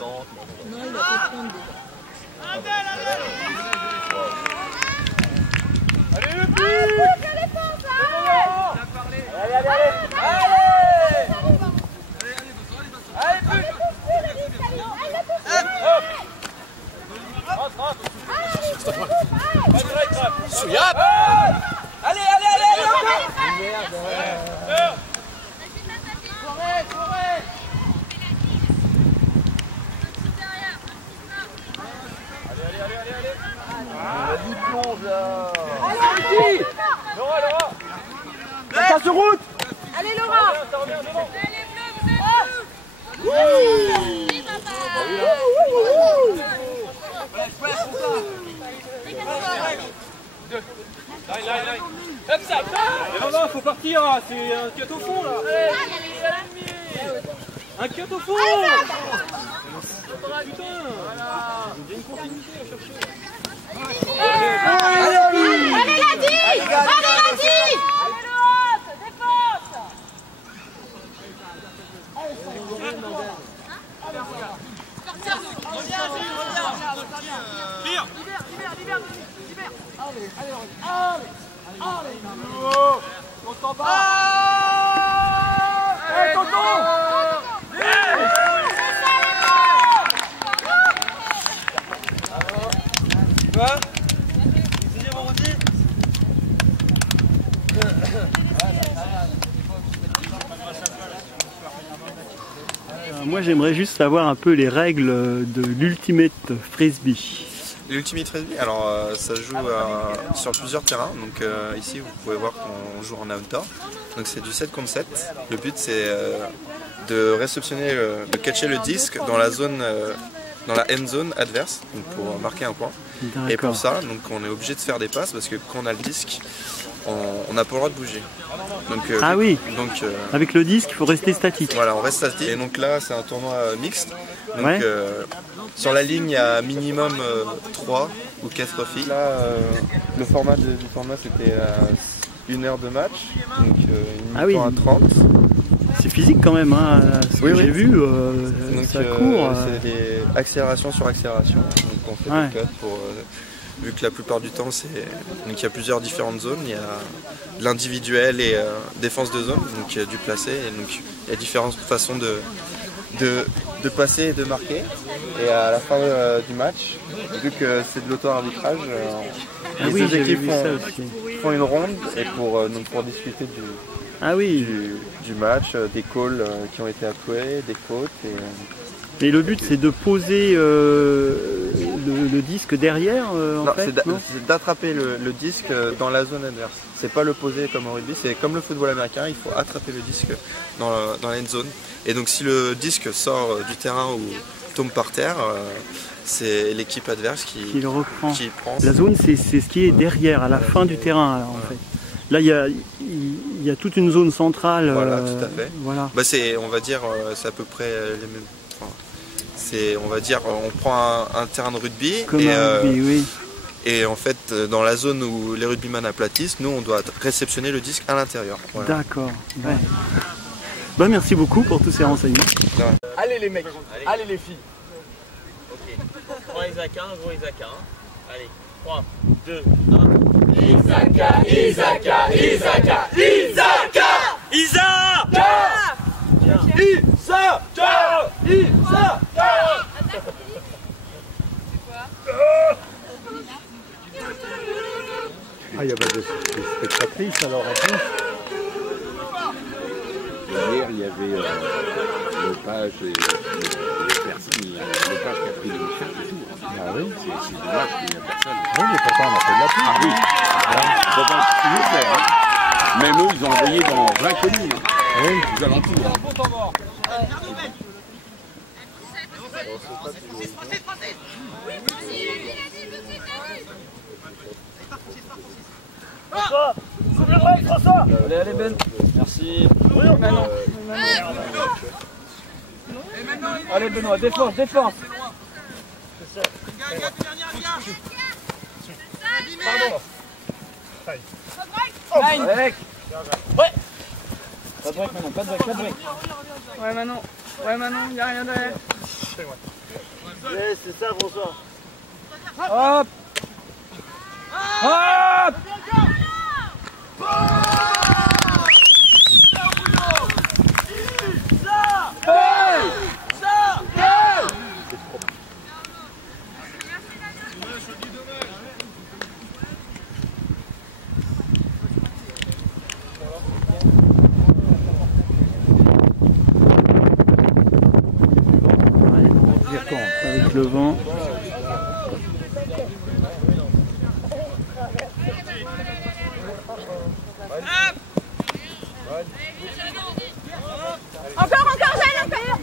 50. Non, il a fait 30 déjà. Allez le but! Allez, allez, allez! Souillade! Allez, allez, allez, allez! Vas-y, plonge là! Allez, Laura, Laura! Ça se route! Allez, Laura! Ça revient devant! Line. Hop ça! Non, faut partir, c'est un cut au fond là! Un cut au fond! Putain! Il y a une continuité à chercher! Allez, Ladi! Allez, Ladi! Allez, le haut! Défense! Hey, tonton! Quoi? Sixième arrondi? Moi j'aimerais juste savoir un peu les règles de l'Ultimate Frisbee. L'Ultimate Frisbee, alors ça se joue sur plusieurs terrains. Donc ici vous pouvez voir qu'on joue en outdoor. Donc c'est du 7 contre 7. Le but c'est de réceptionner, de catcher le disque dans la zone, dans la end zone adverse, donc pour marquer un point. Et pour ça, donc on est obligé de faire des passes parce que quand on a le disque, on n'a pas le droit de bouger. Donc, ah oui, donc, avec le disque il faut rester statique. Voilà, on reste statique. Et donc là c'est un tournoi mixte. Donc ouais. Sur la ligne il y a minimum 3 ou 4 filles. Là le format du tournoi c'était 1 heure de match, donc une mi-temps à 30. C'est physique quand même, hein, ce que j'ai vu, donc, ça court. C'est des accélérations sur accélération, donc on fait des cuts pour... vu que la plupart du temps, donc il y a plusieurs différentes zones, il y a l'individuel et défense de zone, donc il y a du placé, et donc il y a différentes façons de passer et de marquer. Et à la fin du match, vu que c'est de l'auto-arbitrage, les deux équipes font une ronde et pour discuter du match, des calls qui ont été appuyés, des fautes. Et le but c'est de poser le disque derrière non, c'est d'attraper le disque dans la zone adverse. C'est pas le poser comme au rugby, c'est comme le football américain, il faut attraper le disque dans la end zone. Et donc si le disque sort du terrain ou tombe par terre, c'est l'équipe adverse qui le reprend. Qui prend. La zone c'est ce qui est derrière, à la fin du terrain alors, en fait. Là il y a toute une zone centrale. Voilà, tout à fait. Voilà. Bah, on va dire, c'est à peu près les mêmes. On va dire, on prend un terrain de rugby comme un rugby, oui. Et en fait, dans la zone où les rugbyman aplatissent, nous on doit réceptionner le disque à l'intérieur. Voilà. D'accord. Ouais. Bah, merci beaucoup pour tous ces renseignements. Allez les mecs, allez les filles. Ok. 3 Isaac 1, gros Isaac 1. Allez, 3, 2, 1. Isaka, Isaka, Isaka, Isaka, Isaac! Ah, il y a pas de spectatrices alors en plus. Hier, il y avait le page et les personnes, le page qui a pris le chat et tout. Ah oui, c'est dommage qu'il n'y a personne. Oui, mais pourtant on a fait de la pub. Ah oui, ça va toujours faire. Hein. Même eux, ils ont envoyé dans 20 communes. Hein. Oui, aux alentours. François, souffle le break, François. Allez, allez Ben. Merci. Oui, maintenant. Allez Benoît, défense, défense. Pardon. Avec. Ouais. Pas de break maintenant, pas de break, pas de break. Ouais, Manon, y'a rien derrière. Ouais, c'est ça, François. Hop. Hop. Avec le vent. Encore, Jeanne, encore.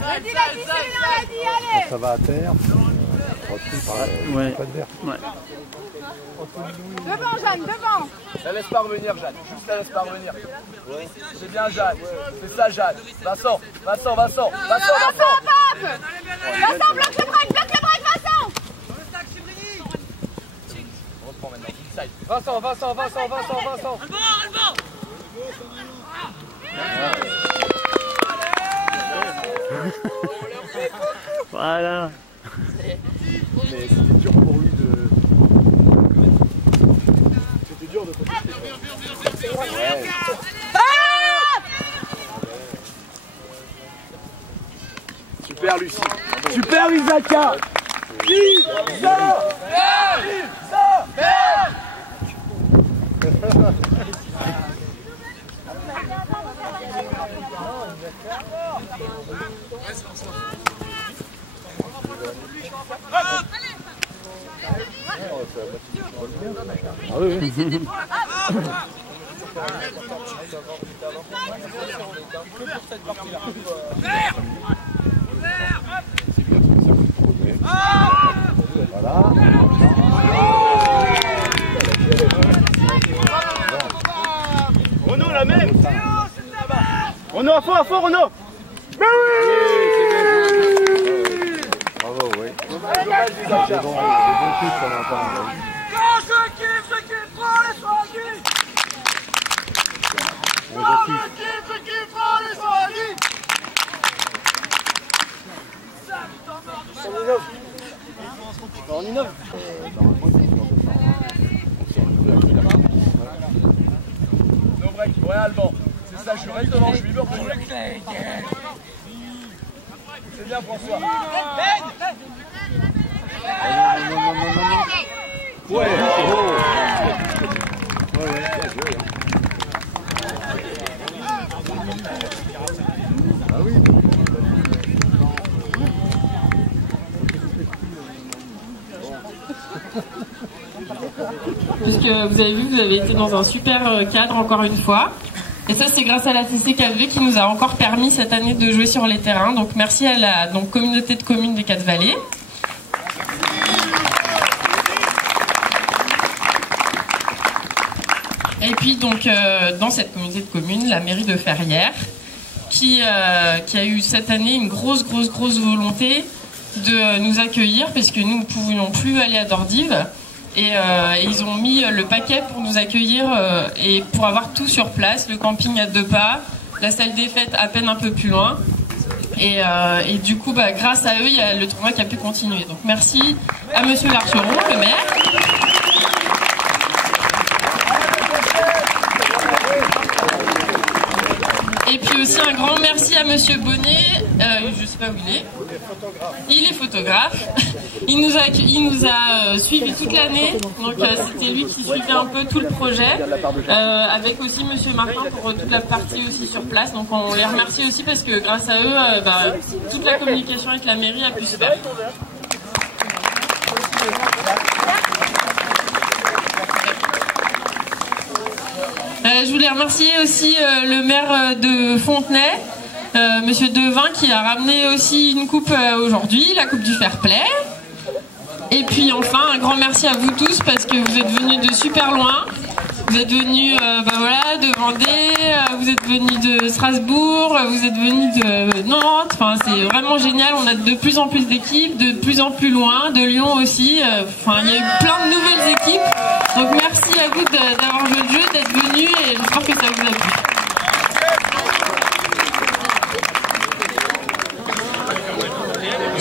Vas-y, allez. Ça va à terre. Ouais. Pas de verre. Ouais. Devant, Jeanne, devant. La laisse pas revenir, Jeanne. Juste la laisse pas revenir. C'est bien, Jeanne. C'est ça, Jeanne. Vincent. Vincent, bloque le break, Vincent. On reprend maintenant. Inside. Vincent. Voilà. Mais c'était dur pour lui de... C'était dur de continuer. Ouais. Super Lucie. Super, Isaka. Ah oui. Voilà. Renaud, la même. Renaud, à fond, Renaud. Mais oui. Bravo, oui. Des bons coups sur l'entendre. On innove. No break. Ouais, Alban. C'est ça, je reste devant, je lui meurs. C'est bien, François. Ouais. Puisque vous avez vu, vous avez été dans un super cadre encore une fois. Et ça, c'est grâce à la CC4V qui nous a encore permis cette année de jouer sur les terrains. Donc merci à la communauté de communes des Quatre-Vallées. Et puis donc dans cette communauté de communes, la mairie de Ferrières, qui a eu cette année une grosse volonté de nous accueillir parce que nous ne pouvions plus aller à Dordives. Et ils ont mis le paquet pour nous accueillir et pour avoir tout sur place, le camping à 2 pas, la salle des fêtes à peine un peu plus loin. Et du coup, grâce à eux, il y a le tournoi qui a pu continuer. Donc merci à Monsieur Larcheron, le maire. Et puis aussi un grand merci à Monsieur Bonnet, je sais pas où il est. Il est photographe. Il nous a suivis toute l'année, donc c'était lui qui suivait un peu tout le projet, avec aussi Monsieur Martin pour toute la partie aussi sur place. Donc on les remercie aussi parce que grâce à eux, toute la communication avec la mairie a pu se faire. Je voulais remercier aussi le maire de Fontenay, Monsieur Devin, qui a ramené aussi une coupe aujourd'hui, la coupe du Fair Play. Et puis enfin, un grand merci à vous tous parce que vous êtes venus de super loin. Vous êtes venus de Vendée, vous êtes venus de Strasbourg, vous êtes venus de Nantes. Enfin, c'est vraiment génial. On a de plus en plus d'équipes, de plus en plus loin, de Lyon aussi. Il y a eu plein de nouvelles équipes. Donc merci à vous d'avoir joué le jeu, d'être venus et j'espère que ça vous a plu.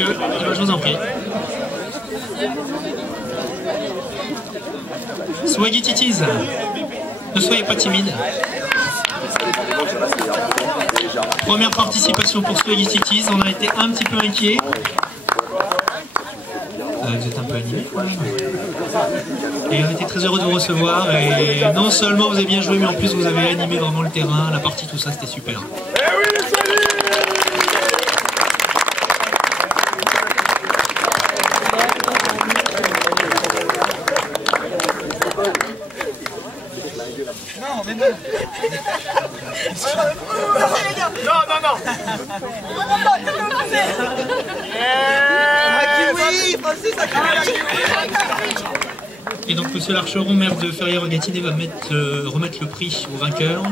monsieur. Eh ben, je vous en prie. Swaggy Titis, ne soyez pas timide. Première participation pour Swaggy Titis, on a été un petit peu inquiets. Vous êtes un peu animé quand même. Et on était très heureux de vous recevoir. Et non seulement vous avez bien joué, mais en plus vous avez animé vraiment le terrain, la partie, tout ça, c'était super. Et donc monsieur Larcheron, maire de Ferrières-Gâtinais, va remettre le prix au vainqueur.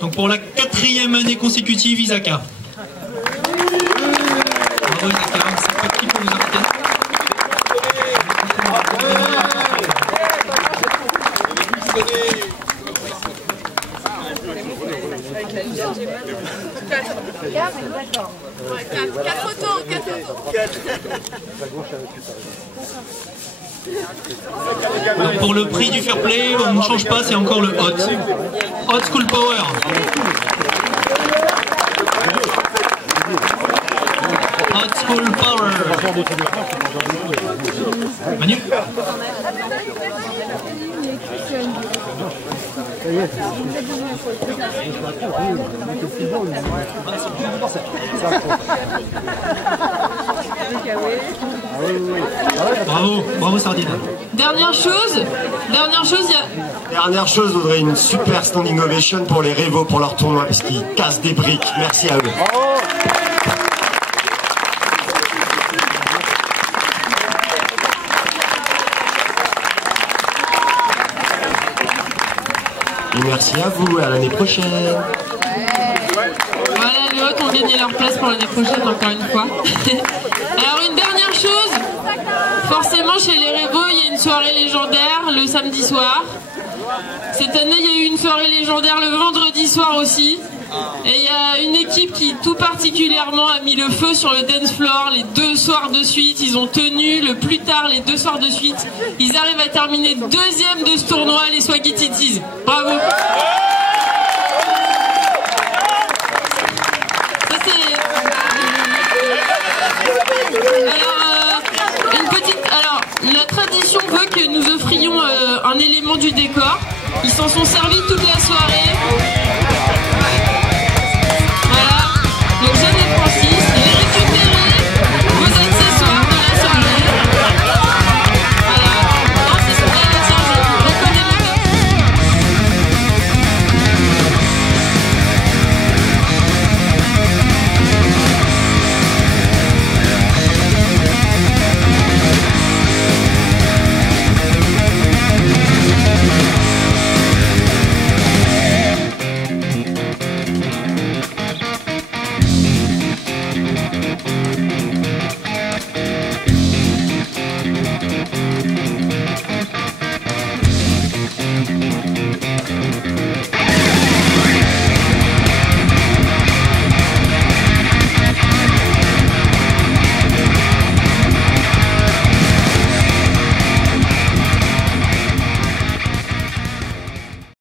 Donc pour la 4e année consécutive, Isaka. Bravo Isaka, c'est pas qui pour vous arrêter. Quatre photos. Donc pour le prix du fair play, on ne change pas, c'est encore le hot. Hot School Power. Hot School Power. Manu. Bravo Sardine. Dernière chose, Dernière chose, je voudrais une super standing ovation pour les Révaux pour leur tournoi parce qu'ils cassent des briques. Merci à eux. Et merci à vous, à l'année prochaine. Voilà, les autres ont gagné leur place pour l'année prochaine, encore une fois. Alors, une dernière chose, forcément, chez les Révaux, il y a une soirée légendaire le samedi soir. Cette année, il y a eu une soirée légendaire le vendredi soir aussi. Et il y a une équipe qui, tout particulièrement, a mis le feu sur le dance floor les 2 soirs de suite. Ils ont tenu le plus tard les 2 soirs de suite. Ils arrivent à terminer 2e de ce tournoi, les Swaggy Titis. Bravo! Alors, la tradition veut que nous offrions un élément du décor. Ils s'en sont servis toute la soirée.